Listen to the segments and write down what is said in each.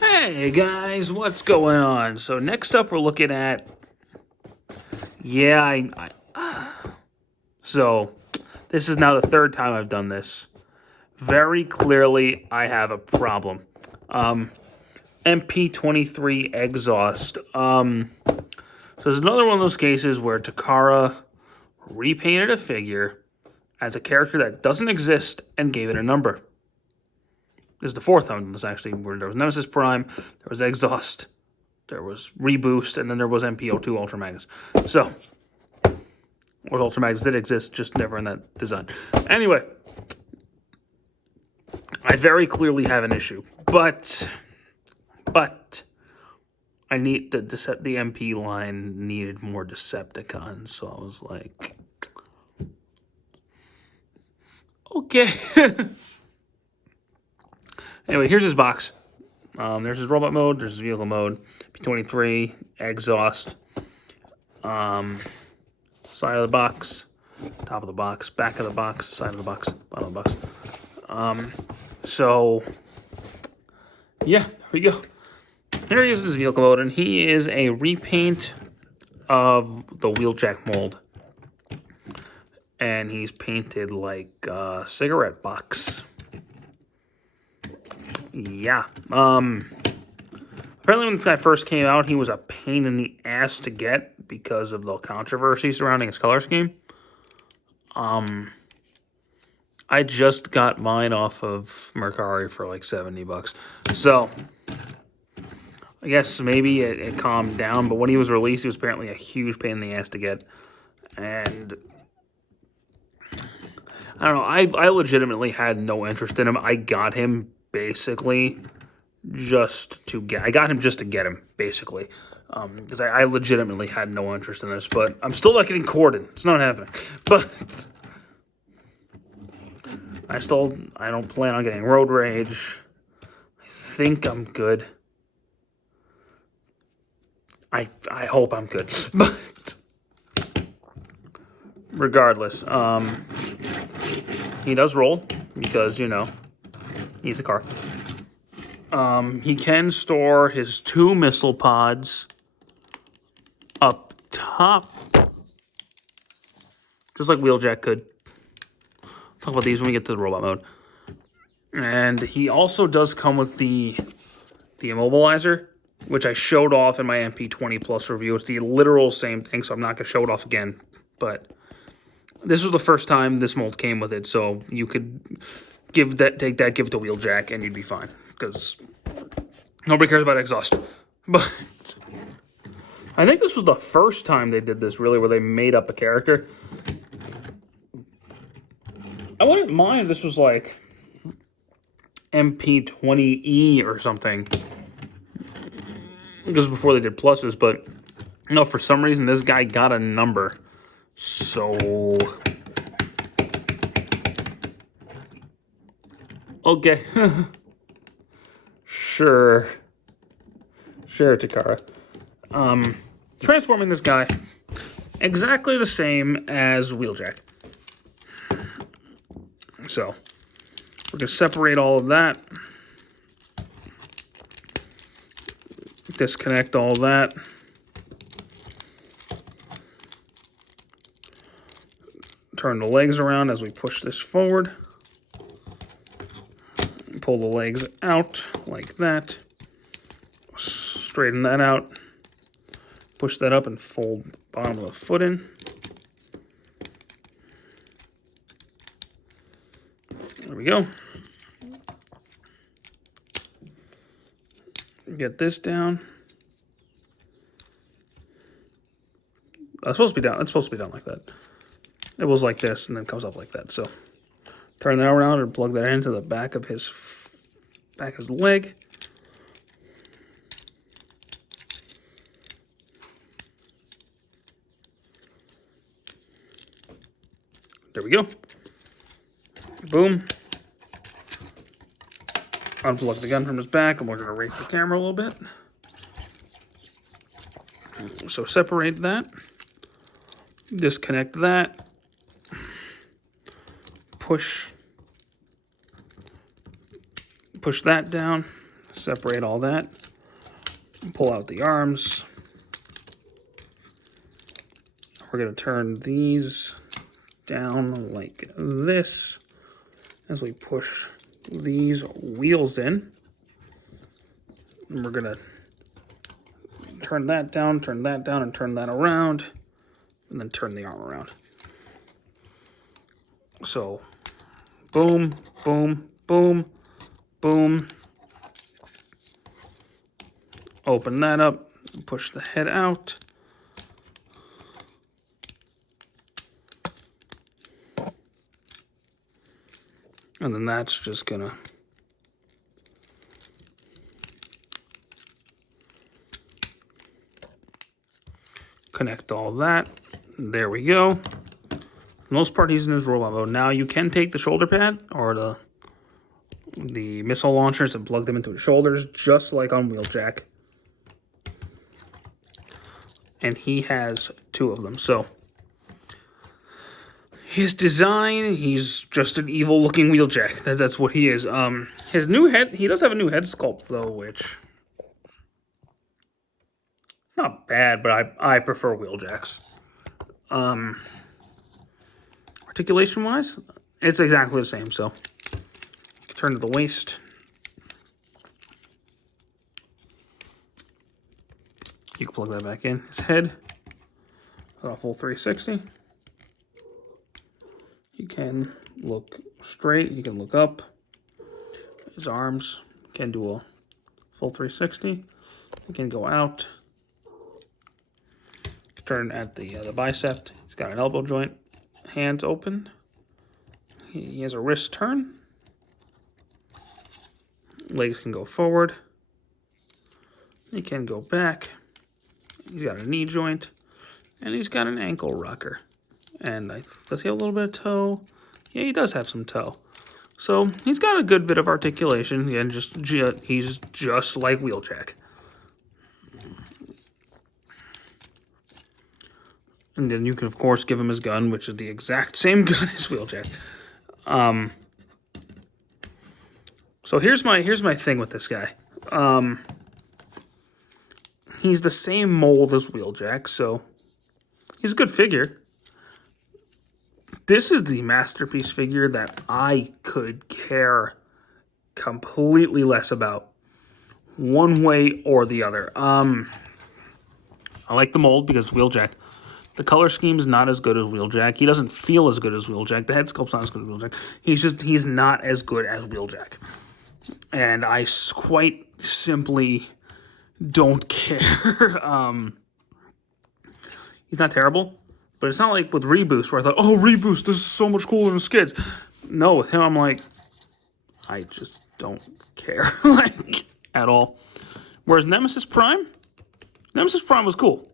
Hey guys, what's going on? So next up we're looking at, so this is now the third time I've done this. Very clearly I have a problem. MP-23 exhaust. So there's another one of those cases where Takara repainted a figure as a character that doesn't exist and gave it a number. This is the fourth time in this, actually, where there was Nemesis Prime, there was Exhaust, there was Reboost, and then there was MP-02 Ultra Magnus. So, or Ultra Magnus did exist, just never in that design. Anyway, I very clearly have an issue, but I need the MP line needed more Decepticons, so I was like, okay. Anyway, here's his box. There's his robot mode. There's his vehicle mode. P23, exhaust. Side of the box, top of the box, back of the box, side of the box, bottom of the box. So, yeah, here we go. Here he is in his vehicle mode, and he is a repaint of the Wheeljack mold. And he's painted like a cigarette box. Yeah. Apparently when this guy first came out, he was a pain in the ass to get because of the controversy surrounding his color scheme. I just got mine off of Mercari for like $70. So, I guess maybe it calmed down, but when he was released, he was apparently a huge pain in the ass to get. And I don't know, I legitimately had no interest in him. I got him basically just to get, I got him just to get him, basically. Because I legitimately had no interest in this, but I'm still not getting courted. It's not happening. But I don't plan on getting road rage. I think I'm good. I hope I'm good. But regardless, he does roll because, you know, he's a car. He can store his 2 missile pods up top, just like Wheeljack could. Talk about these when we get to the robot mode. And he also does come with the immobilizer, which I showed off in my MP-20 Plus review. It's the literal same thing, so I'm not going to show it off again. But this was the first time this mold came with it, so you could give it to Wheeljack, and you'd be fine. Because nobody cares about exhaust. But I think this was the first time they did this, really, where they made up a character. I wouldn't mind if this was like MP-20E or something. Because before they did pluses, but no, for some reason this guy got a number. So okay. Sure, Takara. Transforming this guy exactly the same as Wheeljack. So we're gonna separate all of that. Disconnect all that. Turn the legs around as we push this forward. Pull the legs out like that. Straighten that out. Push that up and fold the bottom of the foot in. There we go. Get this down. It's supposed to be down. It's supposed to be down like that. It was like this, and then comes up like that. So turn that around and plug that into the back of his leg. There we go. Boom. Unplug the gun from his back, and we're going to raise the camera a little bit. So separate that. Disconnect that. Push that down. Separate all that. Pull out the arms. We're going to turn these down like this as we push these wheels in. And we're going to turn that down, and turn that around, and then turn the arm around. So, boom, boom, boom, boom. Open that up, push the head out. And then that's just gonna connect all that. There we go. For the most part, he's in his robot mode. Now you can take the shoulder pad or the missile launchers and plug them into his shoulders, just like on Wheeljack. And he has 2 of them. So his design, he's just an evil-looking Wheeljack. That's what he is. His new head, he does have a new head sculpt, though, which not bad, but I prefer Wheeljack's. Articulation-wise, it's exactly the same. So turn to the waist. You can plug that back in. His head, a full 360. You can look straight, you can look up. His arms can do a full 360. You can go out. Turn at the bicep. He's got an elbow joint. Hands open. He has a wrist turn. Legs can go forward. He can go back. He's got a knee joint. And he's got an ankle rocker. And does he have a little bit of toe? Yeah, he does have some toe. So he's got a good bit of articulation. And he's just like Wheeljack. And then you can, of course, give him his gun, which is the exact same gun as Wheeljack. So here's my thing with this guy. He's the same mold as Wheeljack, so he's a good figure. This is the masterpiece figure that I could care completely less about, one way or the other. I like the mold because Wheeljack. The color scheme is not as good as Wheeljack. He doesn't feel as good as Wheeljack. The head sculpt's not as good as Wheeljack. He's not as good as Wheeljack. And I quite simply don't care. He's not terrible, but it's not like with Reboost where I thought, oh, Reboost, this is so much cooler than Skids. No, with him, I'm like, I just don't care, like, at all. Whereas Nemesis Prime was cool.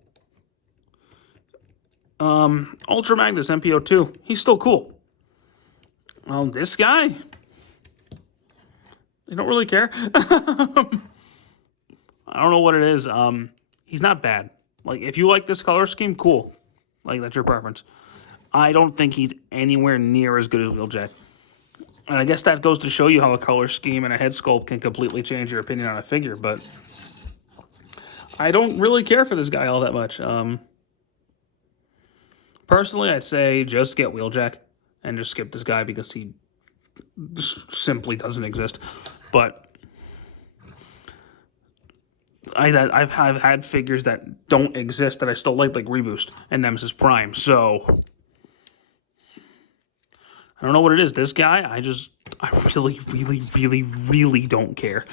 Ultra Magnus MP-02, he's still cool. This guy, I don't really care. I don't know what it is. He's not bad. Like, if you like this color scheme, cool. Like, that's your preference. I don't think he's anywhere near as good as Wheeljack. And I guess that goes to show you how a color scheme and a head sculpt can completely change your opinion on a figure, but I don't really care for this guy all that much. Personally, I'd say just get Wheeljack and just skip this guy because he simply doesn't exist. But I've had figures that don't exist that I still like Reboost and Nemesis Prime. So I don't know what it is. This guy, I really, really, really, really don't care.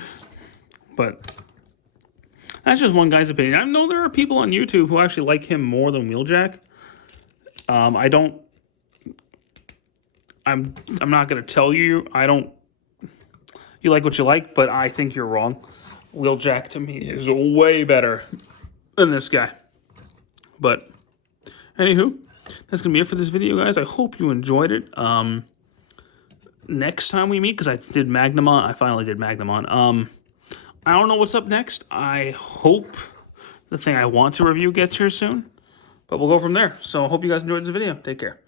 But that's just one guy's opinion. I know there are people on YouTube who actually like him more than Wheeljack. I'm not going to tell you. You like what you like, but I think you're wrong. Wheeljack to me is way better than this guy. But anywho, that's going to be it for this video, guys. I hope you enjoyed it. Next time we meet, because I finally did Magnamon. I don't know what's up next. I hope the thing I want to review gets here soon. But we'll go from there. So I hope you guys enjoyed this video. Take care.